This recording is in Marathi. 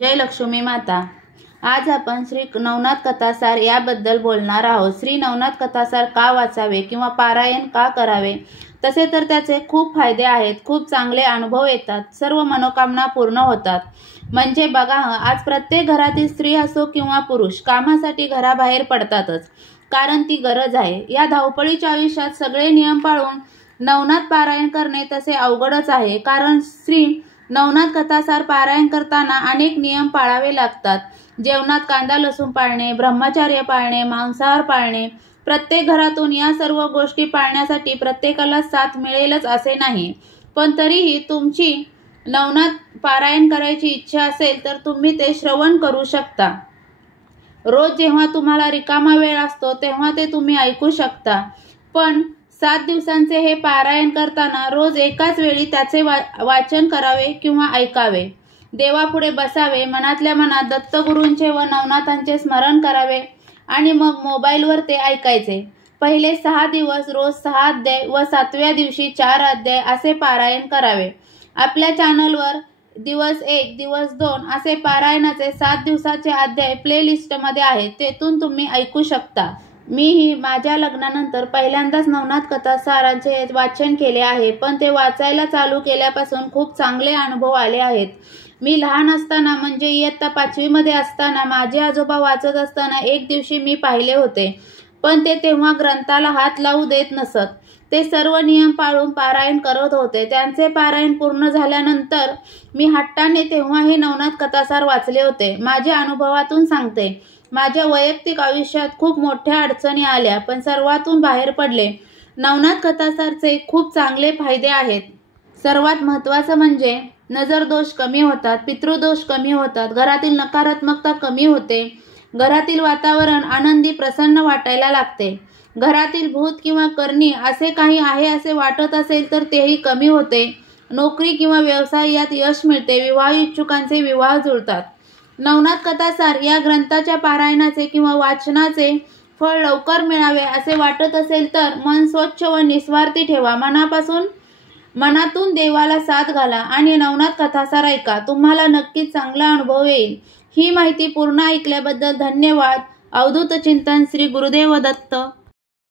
जय लक्ष्मी माता। आज आपण श्री नवनाथ कथासार याबद्दल बोलणार आहोत। श्री नवनाथ कथासार का वाचावे किंवा पारायण का करावे, तसे तर त्याचे खूप फायदे आहेत। खूप चांगले अनुभव येतात, सर्व मनोकामना पूर्ण होतात। म्हणजे बघा, आज प्रत्येक घरातील स्त्री असो किंवा पुरुष कामासाठी घराबाहेर पडतातच, कारण ती गरज आहे। या धावपळीच्या आयुष्यात सगळे नियम पाळून नवनाथ पारायण करणे तसे अवघडच आहे, कारण श्री नवनाथ कथासार पारायण करताना अनेक नियम पाळावे लागतात। जेवणात कांदा लसूण पाळणे, ब्रह्मचर्य पाळणे, मांसाहार पाळणे। प्रत्येक घरातून या सर्व गोष्टी पाळण्यासाठी प्रत्येकाला साथ मिळेलच असे नाही, पण तरीही तुमची नवनाथ पारायण करायची इच्छा असेल तर तुम्ही ते श्रवण करू शकता। रोज जेव्हा तुम्हाला रिकामा वेळ असतो तेव्हा ते तुम्ही ऐकू शकता, पण 7 दिवसांचे हे पारायण करताना रोज एकाच वेळी त्याचे वाचन करावे किंवा ऐकावे। देवापुढे बसावे, मनातल्या मनात दत्तगुरूंचे व नवनाथांचे स्मरण करावे आणि मग मोबाईलवर ते ऐकायचे। पहिले 6 दिवस रोज 6 अध्याय व 7व्या दिवशी 4 अध्याय असे पारायण करावे। आपल्या चॅनलवर दिवस 1, दिवस 2 असे पारायणाचे 7 दिवसाचे अध्याय प्लेलिस्टमध्ये आहेत, तेथून तुम्ही ऐकू शकता। मीही माझ्या लग्नानंतर पहिल्यांदाच नवनाथ कथासारांचे वाचन केले आहे, पण ते वाचायला चालू केल्यापासून खूप चांगले अनुभव आले आहेत। मी लहान असताना म्हणजे इयत्ता 5वी मध्ये असताना माझे आजोबा वाचत असताना एक दिवशी मी पाहिले होते, पण ते तेव्हा ग्रंथाला हात लावू देत नसत। ते सर्व नियम पाळून पारायण करत होते। त्यांचे पारायण पूर्ण झाल्यानंतर मी हट्टाने तेव्हा हे नवनाथ कथासार वाचले होते। माझ्या अनुभवातून सांगते, माझ्या वैयक्तिक आयुष्यात खूप मोठ्या अडचणी आल्या, पण सर्वातून बाहेर पडले। नवनाथ कथासारचे खूप चांगले फायदे आहेत। सर्वात महत्त्वाचं म्हणजे नजर दोष कमी होतात, पितृदोष कमी होतात, घरातील नकारात्मकता कमी होते, घरातील वातावरण आनंदी प्रसन्न वाटायला लागते, घरातील भूत किंवा करणी असे काही आहे असे वाटत असेल तर तेही कमी होते, नोकरी किंवा व्यवसाय यात यश मिळते, विवाह इच्छुकांचे विवाह जुळतात। नवनाथ कथासार या ग्रंथाच्या पारायणाचे किंवा वाचनाचे फळ लवकर मिळावे असे वाटत असेल तर मन स्वच्छ व निस्वार्थी ठेवा। मनातून देवाला साथ घाला आणि नवनाथ कथासार ऐका, तुम्हाला नक्कीच चांगला अनुभव येईल। ही माहिती पूर्ण ऐकल्याबद्दल धन्यवाद। अवधूत चिंतन श्री गुरुदेव दत्त।